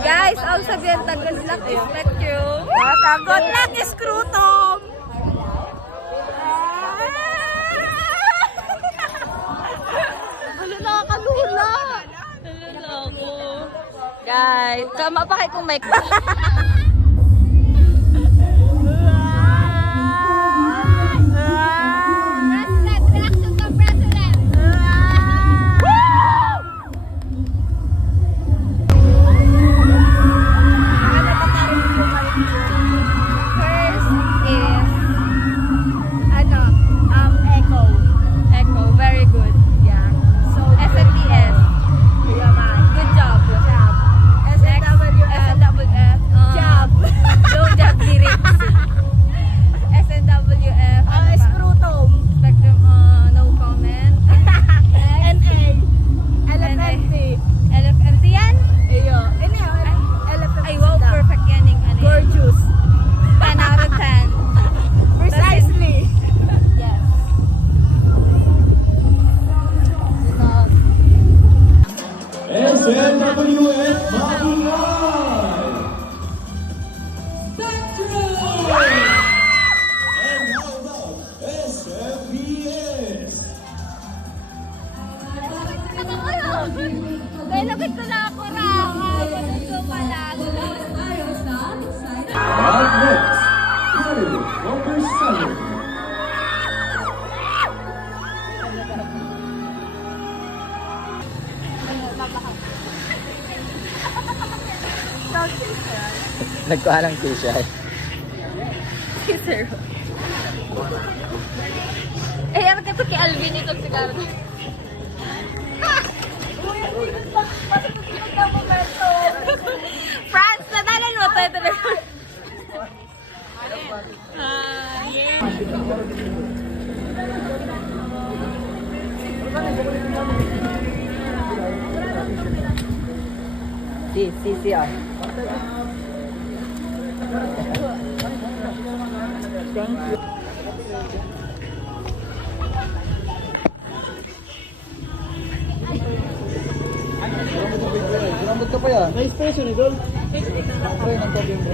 Guys, ang sabihin, good luck is you. Good luck is scrotum. Ano nakakalula? Nalula ako. Guys, tama pa kayo kung may... SNWF Mabuhay! Spectrum! And how about SFBS? Dahil lapit ko na ako na. Ganun ko pala. Up next, Carly Walker Sutter. Nagkuha ng t-shirt. Kisser. Eh, ano ka ito kay Alvin itong sigaro? France, nadalan mo tayo ito. CCR. Thank you. Rambut ka pa yan. May space yun, idol. Ay, ng problem mo.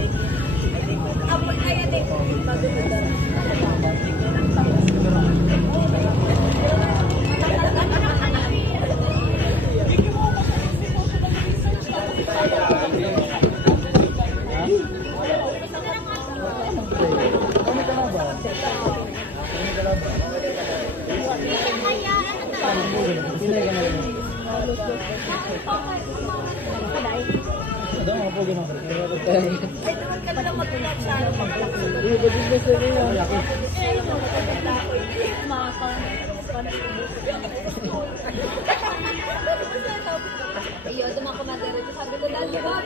Iyo, dumang kumadero. Sabi ko, dali ba?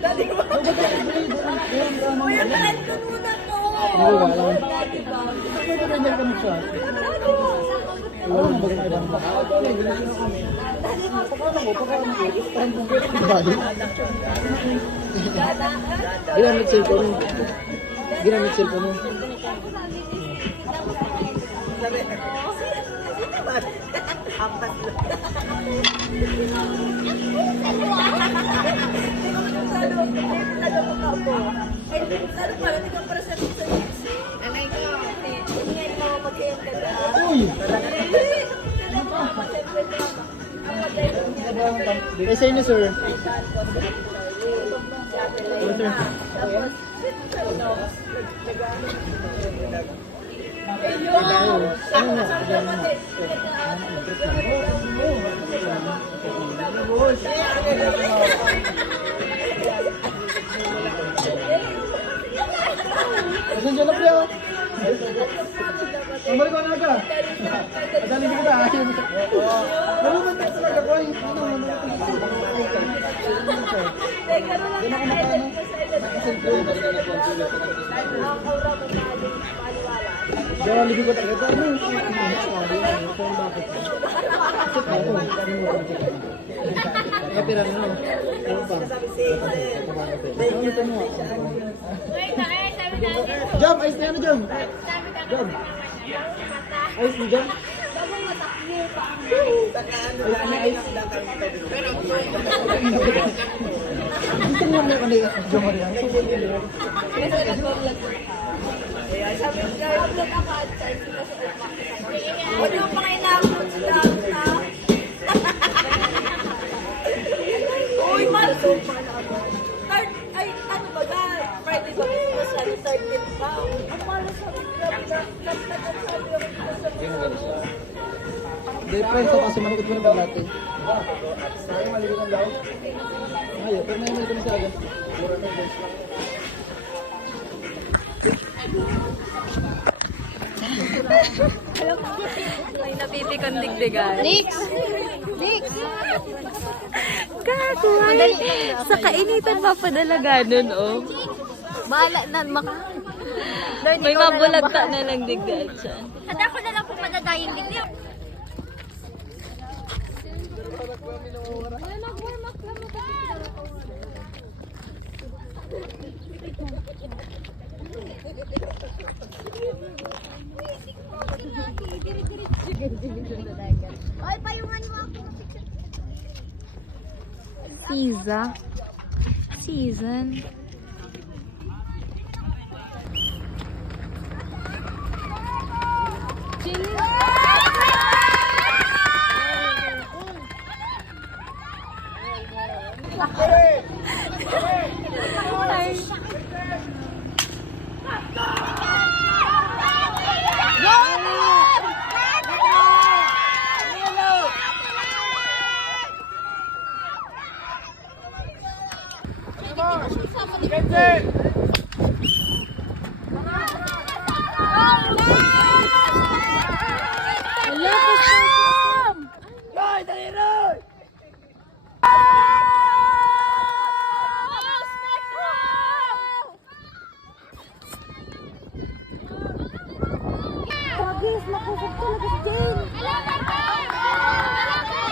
Dali ba? Kuya, kain ka muna po. Dali ba? Ginamit cellphone mo. Ginamit cellphone mo. Ampas lang. Eh, sa inyo, sir. Asan dyan na pala? Bumalik ko na ka. Madali ko na. Naluman ka talaga ko. Jangan lebih kotak kita ni. Tapi rano. Jam, ais ni ano jam? Jam. Ais ni jam? Gusto mo naman ano yung Jo Maria? Sabi niya, upload ako at charge ko sa huwag yung mga ina-upload sa dami na. Uy, mahal ko. Ay, ano ba ba? Friday ba? Sa 13 pa. Ang mahal sa Hindi, friends, kasi manikot mo na ba natin? Ayaw, pero may ko na siya agad. May napipikon digdigan. Next! Next! Kakuhay. Sa kainitan mapadala ganun, oh. Bahala na, May mabulagta na lang digdigan siya. Handa ko na lang po madadayang digdi. Ay, payungan mo ako. Season.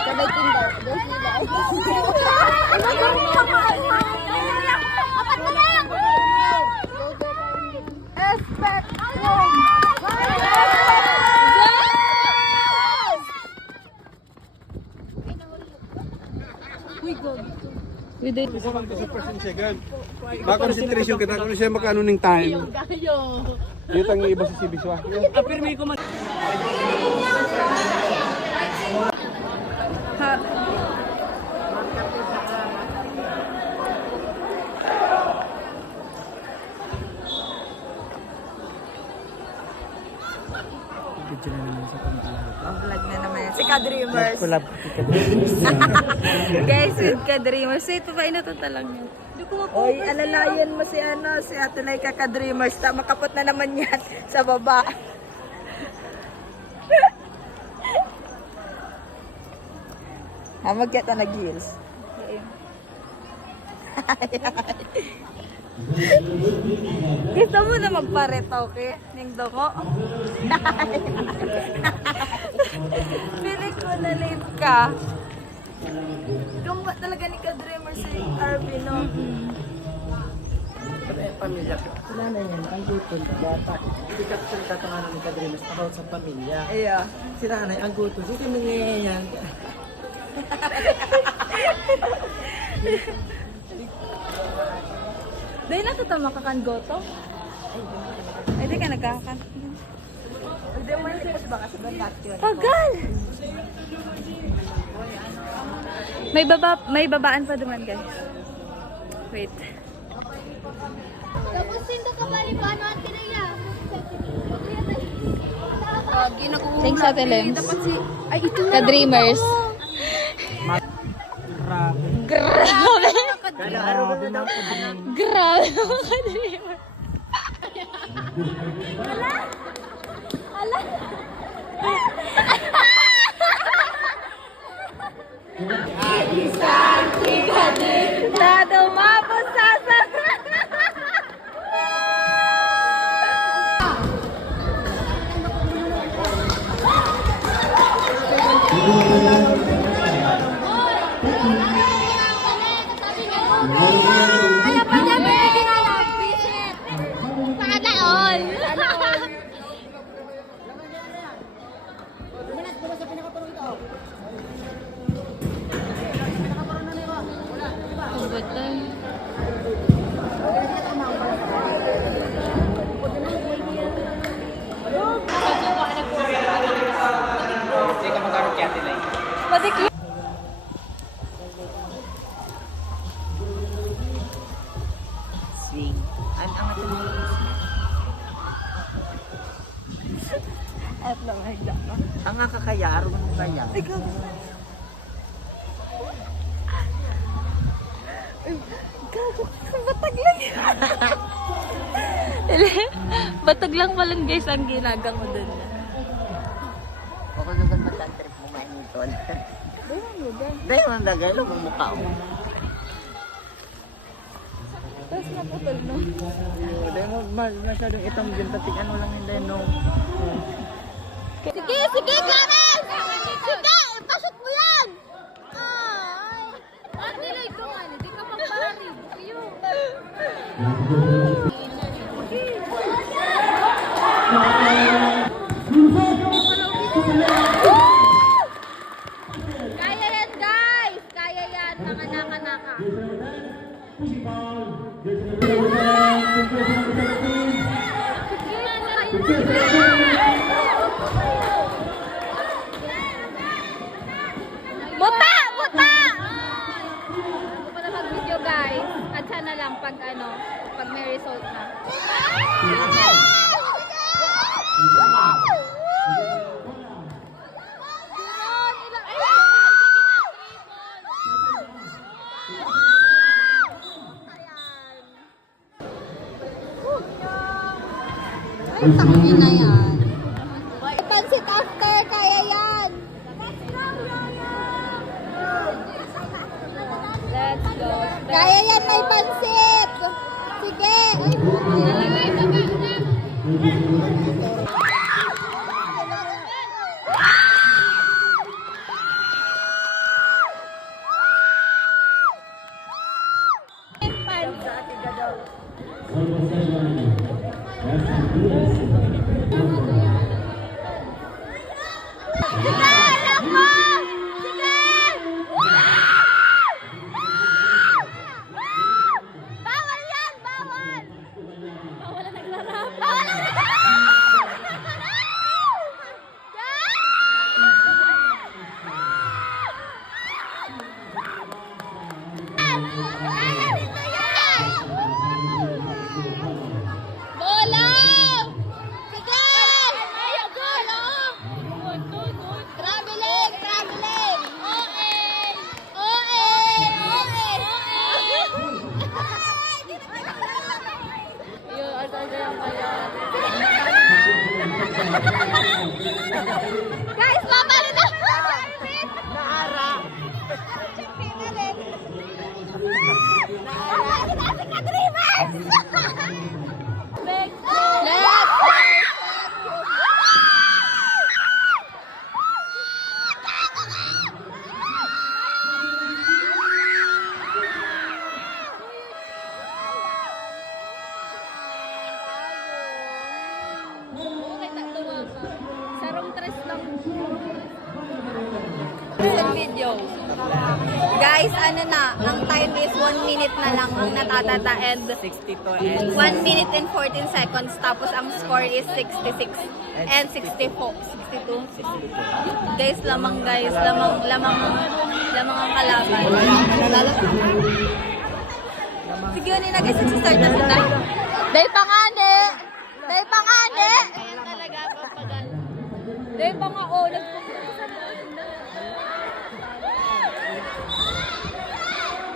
Sabay tindaw. Apat na lang! Concentration kita kung siya makano ning time. Dito ang iba sa Sibiswa. Vlog na naman yan. Si Ka-Dreamers. Guys, with Ka-Dreamers. So, ito ba inatuta lang yun? Oy, alalayan mo si si Ate Laika Ka-Dreamers. Makapot na naman yan sa baba. Mag-get na nag-heels. Gusto mo na magparetoke ning doko? Piling ko na late ka. Gamba talaga ni Ka-Dreamer si Arvin, no? Pamilya. Wala na yan. Ang gutom. Bata. Hindi ka tatanganan ng Ka-Dreamers about sa pamilya. Yeah. Si nanay, ang gutom. Hindi mo ngayon. Dahil natutama ka kan goto? Ay, di ka nagkakan. Hindi mo yung sipas baka sa banat yun. Tagal! May babaan pa duman, guys. Wait. Tapos sinto ka bali paano at kinaya? Thanks sa Telem. Ka-Dreamers. Grabe! Kada araw na daw po din. Grabe mga Ka-Dreamers. Na dumapos sa Ano pa na ba ginalap? Sana all! Good time. Madikli. Swing. Ang At lang ay dama. ang kakayaro mo kaya. Batag lang yan. Batag lang palang guys ang ginagang mo dun. Ako naman matantrip mo mainitol. Dahil ang dagay, lumumukha mo. Tapos naputol no. Dahil mo masyadong itong gintatik. Ano lang hindi, no? Sige, sige, Karen! Sige, ipasok mo yan! Ay, nilay ko nga, hindi ka magpararib. Ayun. Kaya yan, guys! Kaya yan, mga naka-naka. Buta! Buta! Hindi pa na mag-video guys. At sana lang pag pag may result na. Ay, tangin na yan. Pansit after, kaya yan. Let's go. Kaya yan, may pansit. Sige. Ay, sige, alam mo. Sige. Bawal yan, bawal. Bawal na nagrarap. Bawal na bola! Sige! Bola! Traveling! Traveling! Guys, mabalik na! Naara! Let's go! Sarong tres lang. Sa video. Guys, ano na, ang time is 1 minute na lang ang natatata and 62 and 1 minute and 14 seconds. Tapos ang score is 66 and 64. 62. Guys, lamang guys. Lamang ang kalaban. Sige, yun na guys. Nagsistart na sila. Dahil pangani! Dahil pangani! Ayan talaga, papagal. Dahil pa nga, oh,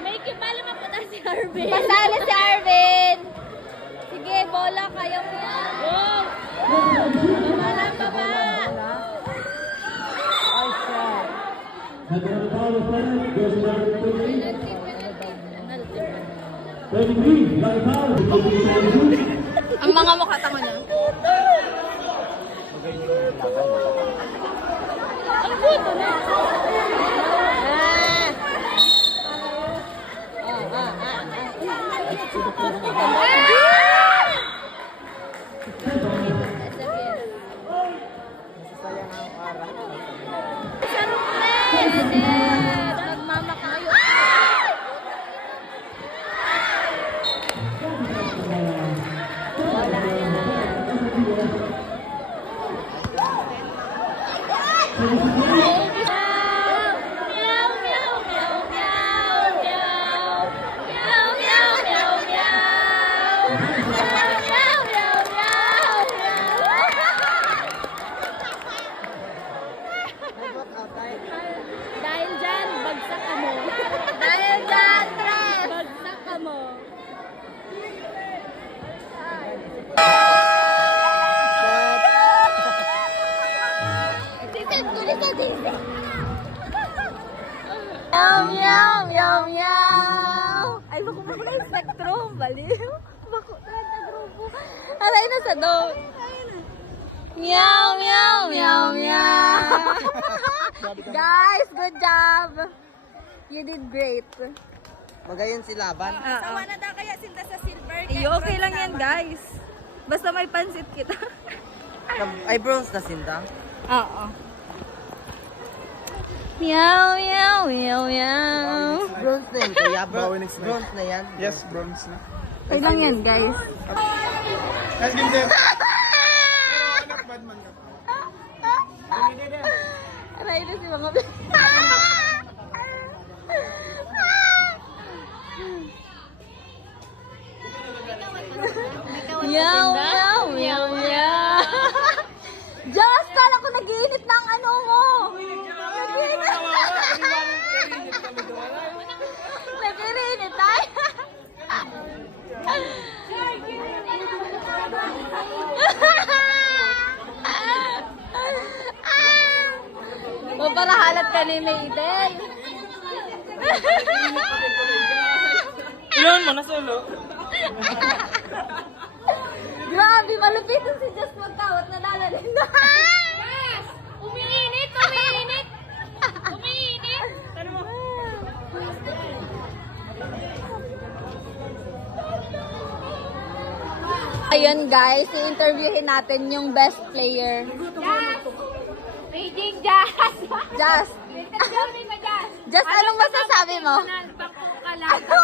May kibala mapunta si Arvin. pasali si Arvin! Sige, bola, kaya mo yan. Baba, baba. Second foul of player goes to number 23. 23, got a foul. Ang mga mukha tango na. Ang puto na. Sarong tres! Nagmamakayo. Bako mo na yung spectrum. Baliw. Bako na grupo. Alay na sa do. Meow, meow, meow, meow. Guys, good job. You did great. Magayon si Laban. Sawa na daw kaya sinta sa silver. Ay, okay lang yan, guys. Basta may pansit kita. Ay, bronze na sinta. Oo. Meow, meow, meow, meow. Bronze na yan, kuya. Bawi next night. Bronze na yan. Yes, bronze na. Okay lang yan, guys. Guys, game din. Anak, bad man ka. Aray na si mga Meow, meow, meow, meow. Diyos, kala ko nag-iinit ng ano mo. Nag-iinit tayo. O para halat ka ni Mayday. Ilan mo na solo? Grabe, malupit si Just magkawat na lalalin na. Yes! Umiinit! Umiinit! Umiinit! Ano mo? Ayun guys, i-interviewin natin yung best player. Beijing Jazz! Just, Interviewin mo Jazz! Just anong masasabi mo?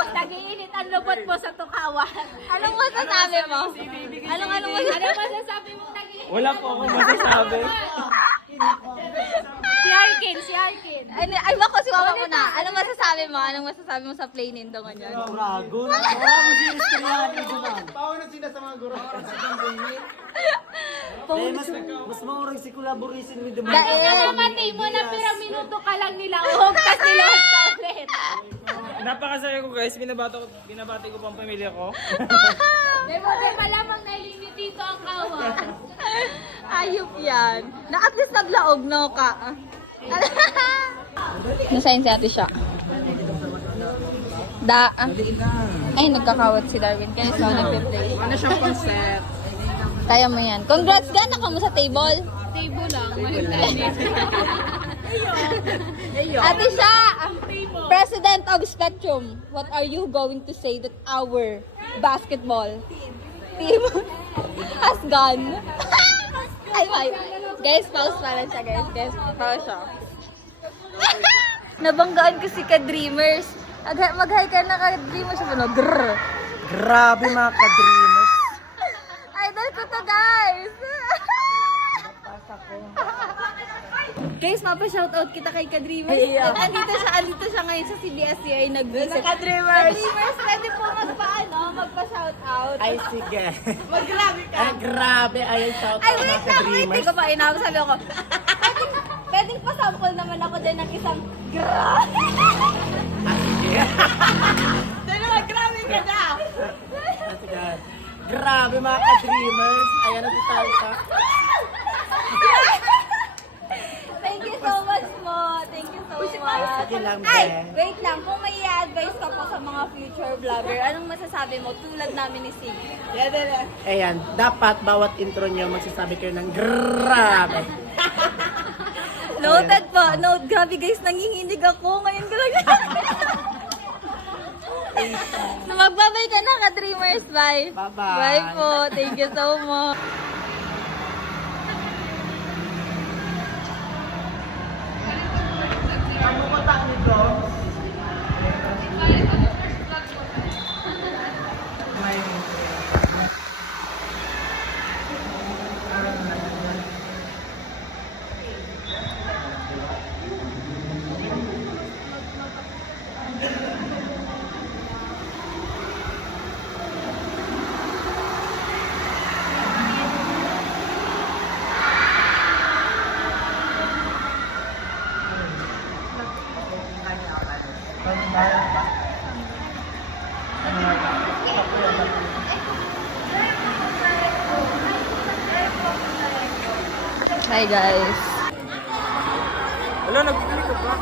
Nag-iinit ang lubot mo sa tukawan. Anong masasabi mo? Anong Ano masasabi? masasabi mong nag-iinit? Wala po akong masasabi. Si Arkin, si Arkin. Ay, bako, si Mama mo na. Anong masasabi mo? Anong masasabi mo sa play nindo ngayon? Mas maurang si collaboration with the Daig. Pamati mo na pirang minuto ka lang nila. Tapos nilawas ka ulit. Napakasaya ko guys, binabati ko pang pamilya ko. Demo, malamang nailimit dito ang kawan. Ayop yan. Na at least naglaog, no ka? Nasayin si ate siya. Ay, nagkakawat si Darwin. Kaya so, nagpe-play. Ano siyang concept? Kaya mo yan. Congrats gan, naka mo sa table. Table lang, maligtanin. Ate siya, President of Spectrum, what are you going to say that our basketball team has gone? Ay, my. Guys, pause pa lang siya, guys. Guys, pause siya. Nabanggaan ko si ka-dreamers. Mag-hi ka na ka-dreamers. Ano? Grrr. Grabe mga ka-dreamers. Idol ko to, guys. Guys, mapa-shoutout kita kay ka-dreamers. Andito siya ngayon sa CBSCI nag-visit. Ka-dreamers. Ka-dreamers, pwede po magpa-shoutout. Ay, sige. Maggrabe ka. Ay, grabe. Ay, shout Ay, out wait mga lang, wait. ka-dreamers. Hindi ko pa inawag. Sabi ako, pwedeng pa-sample naman ako din ng isang grabe. Dali, maggrabe ka na. Sige. Grabe mga ka-dreamers. Ayan na tayo sa... Thank you so much mo. Thank you so much. Sige lang, Ay, be. wait lang. Kung may i-advise ka po sa mga future vlogger, anong masasabi mo tulad namin ni Sig? Ayan, dapat bawat intro nyo magsasabi kayo ng grabe. Noted po. Note, grabe guys, nanginginig ako. Ngayon ko lang. So, magbabay ka na ka-dreamers. Bye. Bye-bye. Bye po. Thank you so much. Hi guys. Wala, nagpipili ka ba?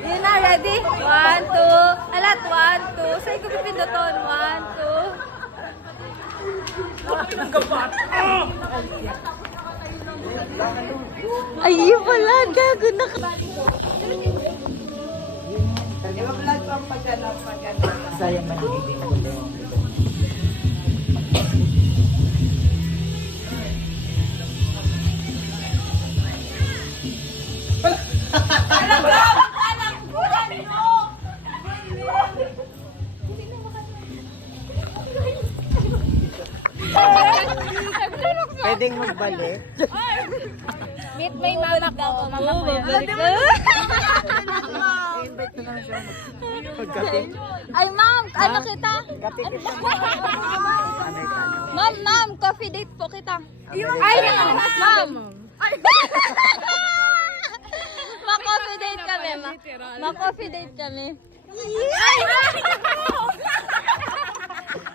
Yun na, ready? 1, 2, ala, ka pa! Ay, yun pala. Gago na ka. Sayang man ang ibig ko. Pwedeng magbalik. Meet my mama ko. Mama ko yan. I-invite na lang siya. Pagkape. Ay, ma'am. Ano kita? Kape kita. Ma'am. Coffee date po kita. Ay, ma'am. Ma-coffee date kami, ma. Ma-coffee date kami.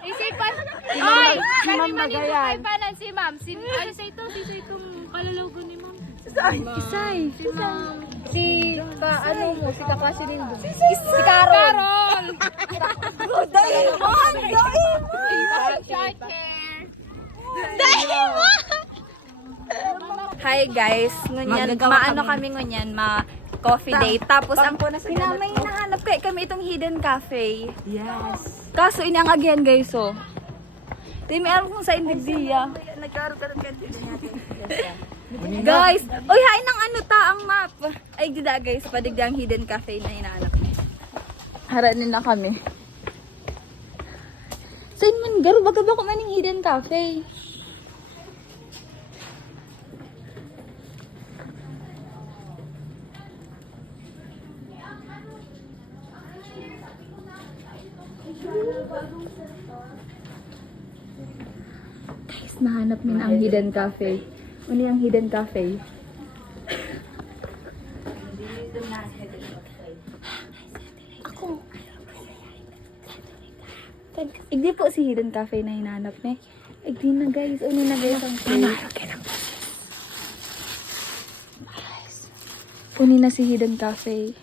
Isipan. Ay! Si Ma'am Bagayan. Paano si ma'am? Ano sa ito? Sino itong kalalago ni ma'am? Kisay. Si ano mo? Si kaklase ni mo? Si Carol. Doraemon! Hi guys, ngunyan, maano kami ngunyan, coffee date. Tapos ang may hinahanap kami itong hidden cafe. Yes. Kaso inangagyan guys, oh. Di may alam kung sa Indigdia. Guys, oy hain ng ano ta ang map. Ay gida guys, padigda ang hidden cafe na hinahanap niya. Haranin na kami. Saan man garo baga ba ko maning hidden cafe? Guys, nahanap min ang hidden cafe. Ano yung hidden cafe? Ako. Igdi po si hidden cafe na hinahanap ni. Igdi na guys. Ano na guys ang Uni na si hidden cafe.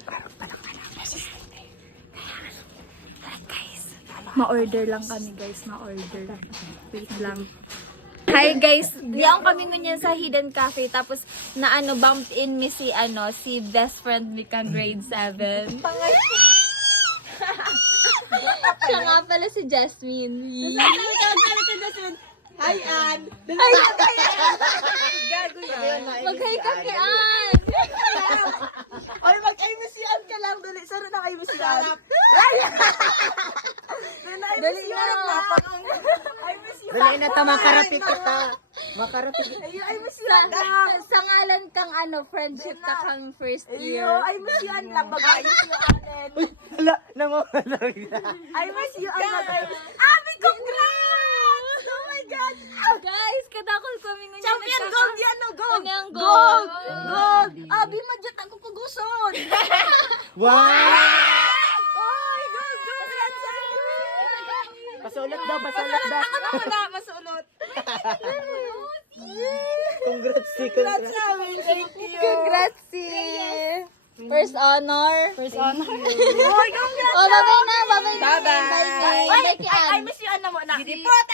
Ma-order lang kami guys, ma-order. Wait lang. Hi guys, diyan kami ngunyan sa hidden cafe tapos na ano bumped in mi si si best friend mi kang grade 7. Siya nga pala si Jasmine. Hi, Ann! Gago yan. Mag-hi ka kay Ann. Ay, mag-ay mo si Ann ka lang. Dali, saro na kayo mo si Ann. Dali na. Ay, mo si Dali na ta, makarapit kita. Makarapit kita. Ay, mo si Sa, Ann. sa ngalan kang friendship ka kang first year. Ay, mo si Ann lang. Bagay mo si Ann. Hala, nangungalag na. Ay, mo si Ann. Abi, congrats! Oh my God! Guys, kadakol kami ngunyan. Champion gold yan, no? Gold! Ano yung Gold! Gold! Abi, madyan ang kukuguson! Wow! Ay, gold! Congrats sa akin! Pasulot daw, pasulot daw. Ako na wala, masulot. Congrats, Congrats sa amin. Thank you. Congrats si First honor. First honor. Oh, congrats! Oh, bye-bye na. Bye-bye na. Bye-bye. Bye, kay Ay, Ann. miss you, Ann na muna. Gidipot!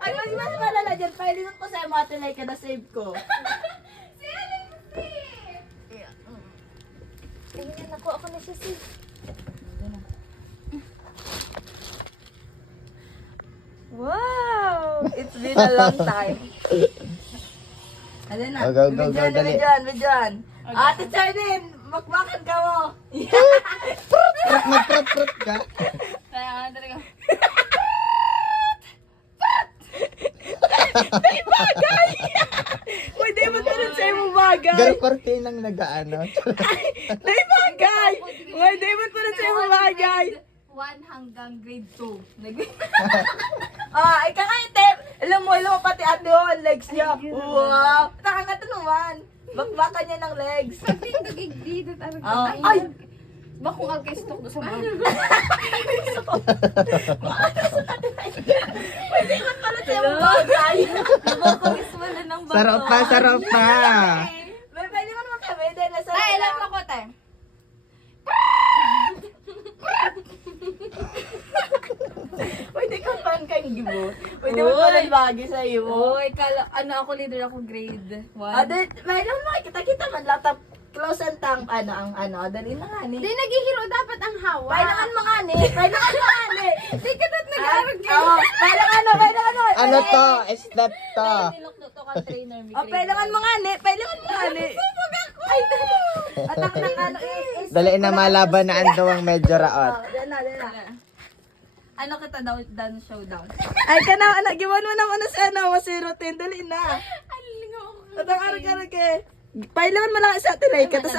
Ay, mas malala dyan. Pailinot ko sa'yo, matilay ka na save ko. Ayun, naku, ako na siya si. Wow! It's been a long time. Ano na? Go, go, go, dali. Bidyan. Ate Charlene, makbakan ka mo. Magprot-prot ka. Kaya, talaga. Uy, di mo tulad sa'yo mo bagay. Garo korte lang nag-ano. Di bagay. Uy, di mo tulad sa'yo mo bagay. 1 hanggang grade 2. Ah, ika nga yung tip. Alam mo pati ate o, ang legs niya. Wow. Nakangata naman. Bakbakan niya ng legs. Nagigdito talaga. Ay! Bakong alkistok do sa mga. Pwede mo pala sa'yo mo bagay. Nabakawis wala ng baka. Sarap pa, sarap pa. Pwede mo naman kami. Dahil nasa Ay, alam mo ko, te. naman kang gibo. Pwede mo pala ibagi sa iyo. Uy, ako leader ako grade 1. May naman makikita-kita man latap close and tang dali na nga ni. Di nagihiro dapat ang hawa. Kailangan mga ni. Di ka doon nag-aaral ka. Kailangan Ano to? Step to. Nilok-to ka trainer, may grade kailangan mga ni. Ay, atak ng ano Dali na malaban na ang medyo raot. Dala. Ano kita daw dance showdown? Ay, kana, anak, giwan mo naman na sa ano, masirutin. Dali na. Atang arag ke. Pailawan mo lang sa atin ay ka. Tapos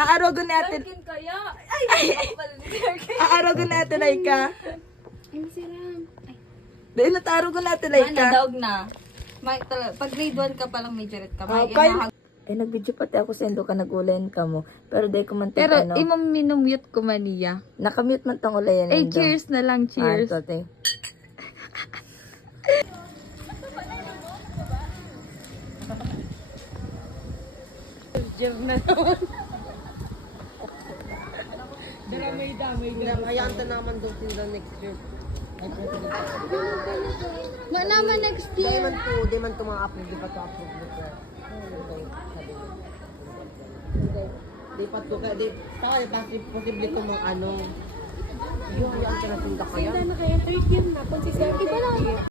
aarogon natin. Kaya, Aarogon natin ay ka. Dahil natarogon natin ay ka. daog na. Pag grade 1 ka palang majorette ka. May Ay, nag-video pati ako sa endo ka nag-ulayan ka mo. Pero dahil ko man Pero ano. imong minumute ko man niya. Nakamute man tong ulayan. Eh, cheers na lang, cheers. Ate. Na naman next year. Di man to mga upload, di pa to upload dito. Di pa to, di pa posible ko mga ano. Yung ang tinatinda kaya. Iba lang.